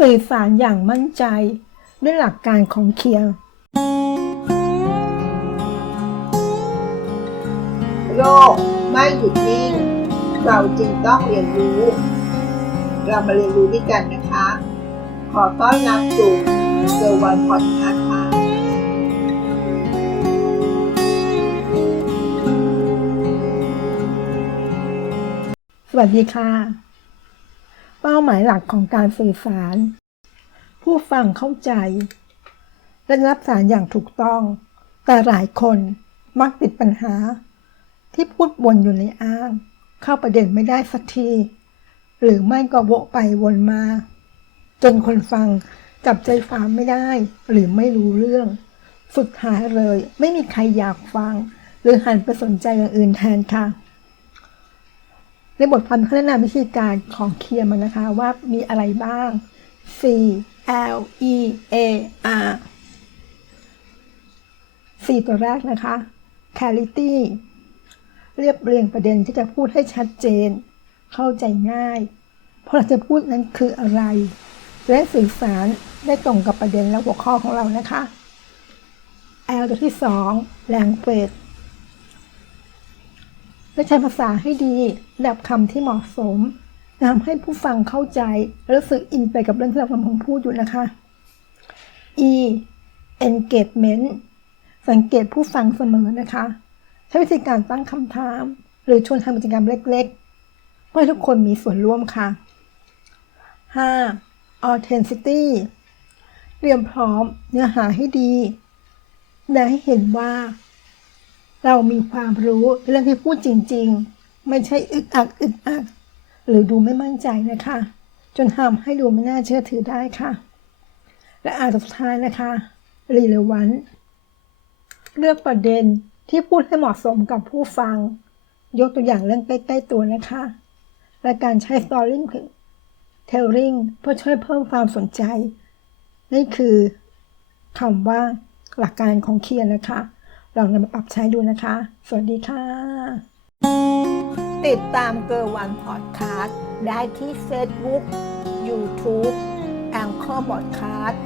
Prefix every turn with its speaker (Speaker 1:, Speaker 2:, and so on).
Speaker 1: สื่อสารอย่างมั่นใจ ด้วยหลักการของเคียร์
Speaker 2: โลกไม่หยุดนิ่ง เราจึงต้องเรียนรู้ เรามาเรียนรู้ด้วยกันนะคะ ขอต้อนรับสู่เซอร์วันพอดคาส์ค่ะ
Speaker 1: สวัสดีค่ะ เป้าหมายหลักของการสื่อสาร ผู้ฟังเข้าใจ และรับสารอย่างถูกต้อง แต่หลายคนมักติดปัญหา ที่พูดวนอยู่ในอ้าง เข้าประเด็นไม่ได้สักที หรือไม่ก็โวไปวนมา จนคนฟังจับใจความไม่ได้ หรือไม่รู้เรื่อง สุดท้ายเลยไม่มีใครอยากฟัง หรือหันไปสนใจอย่างอื่นแทนค่ะ ในบทความเขาแนะนำวิธีการของเคลียร์มันนะคะว่ามีอะไรบ้าง C L E A R C ตัวแรกนะคะ clarity เรียบเรียงประเด็นที่จะพูดให้ชัดเจน เข้าใจง่าย เพราะเราจะพูดนั้นคืออะไร และสื่อสารได้ตรงกับประเด็นและหัวข้อของเรานะคะ L ตัวที่สอง language และใช้ภาษาให้ดีแบบคำที่เหมาะสมทำให้ผู้ฟังเข้าใจและรู้สึกอินไปกับเรื่องที่เรากำลังพูดอยู่นะคะ E engagement สังเกตผู้ฟังเสมอนะคะ ใช้วิธีการตั้งคำถาม หรือชวนทำกิจกรรมเล็กๆ เพื่อให้ทุกคนมีส่วนร่วมค่ะ 5. authenticity เตรียมพร้อมเนื้อหาให้ดี และให้เห็นว่า เรามีความรู้เรื่องที่พูดจริง ๆ ไม่ใช่อึกอักอึกอัก หรือดูไม่มั่นใจนะคะ จนทำให้ดูไม่น่าเชื่อถือได้ค่ะ และอ่านสุดท้ายนะคะ relevant เลือกประเด็นที่พูดให้เหมาะสมกับผู้ฟัง ยกตัวอย่างเรื่องใกล้ๆตัวนะคะ และการใช้ storytelling telling เพื่อช่วยเพิ่มความสนใจ นี่คือคำว่าหลักการของเคียร์นะคะ ลองนำมาปรับใช้ดูนะคะ สวัสดีค่ะ ติดตามเกอร์วันพอดคาสต์ได้ที่ Facebook YouTube แองเกอร์บอดคาสต์